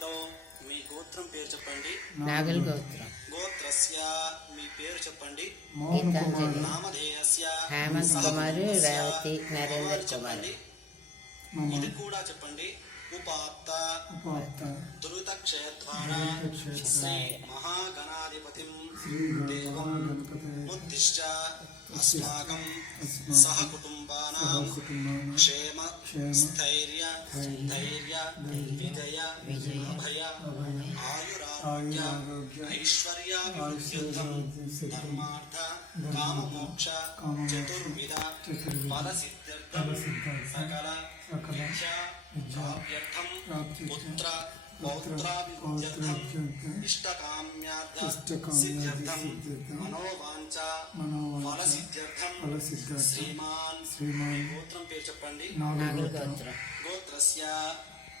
విధౌ మీ గోత్రం పేరు చెప్పండి. నాగల్ గోత్రం. గోత్రస్య మీ పేరు చెప్పండి. గీతాంజలి. నామధేయస్య హేమంత్ కుమార్, రేవతి, నరేందర్ కుమార్. ఇది కూడా చెప్పండి. ఉపాత్త ధృతక్షయద్వారా శ్రీ మహాగణాధిపతిం దేవం ఉద్దిశ్య అస్మాకం సహ కుటుంబానాం క్షేమ స్థైర్య ధైర్య విజయ అభయ ఆయురారోగ్య ఐశ్వర్యాభివృద్ధ్యర్థం ధర్మార్థ కామమోక్ష చతుర్విధ ఫలసిద్ధ్యర్థం సకల విద్యా ప్రాప్త్యర్థం పుత్ర పౌత్రాభివృద్ధ్యర్థం ఇష్టకామ్యార్థ సిద్ధ్యర్థం మనోవాంఛ ఫలసిద్ధ్యర్థం శ్రీమాన్. మీ గోత్రం పేరు చెప్పండి. నాగల్ గోత్రం. గోత్రస్య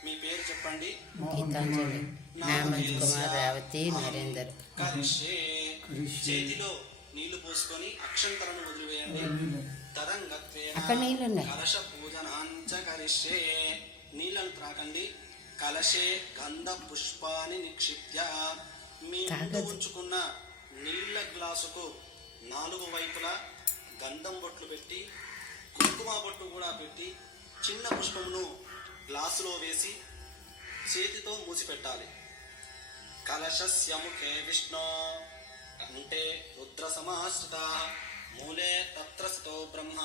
మీ పేరు చెప్పండి. గీతాంజలి. హేమంత్ కుమార్, రేవతి, నరేందర్. కరిష్యే చేతిలో నీళ్లు పోసుకొని అక్షంతలను వదిలివేయండి. అక్కడ నీళ్ళున్నాయి. కలశ పూజనాంచ కరిష్యే నీళ్లను త్రాకండి. కలశే గంధ పుష్పాన్ని నిక్షిప్య మీ ముందు ఉంచుకున్న నీళ్ల గ్లాసుకు 4 వైపులా గంధం బొట్లు పెట్టి కుంకుమ బొట్టు కూడా పెట్టి చిన్న పుష్పమును గ్లాసులో వేసి చేతితో మూసిపెట్టాలి. కలశస్య ముఖే విష్ణు కంఠే రుద్ర సమాశ్రిత మూలే తత్ర స్థితో బ్రహ్మ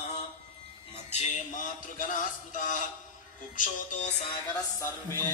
మధ్యే మాతృగణా స్మృతా కుక్షోతో సాగర సర్వే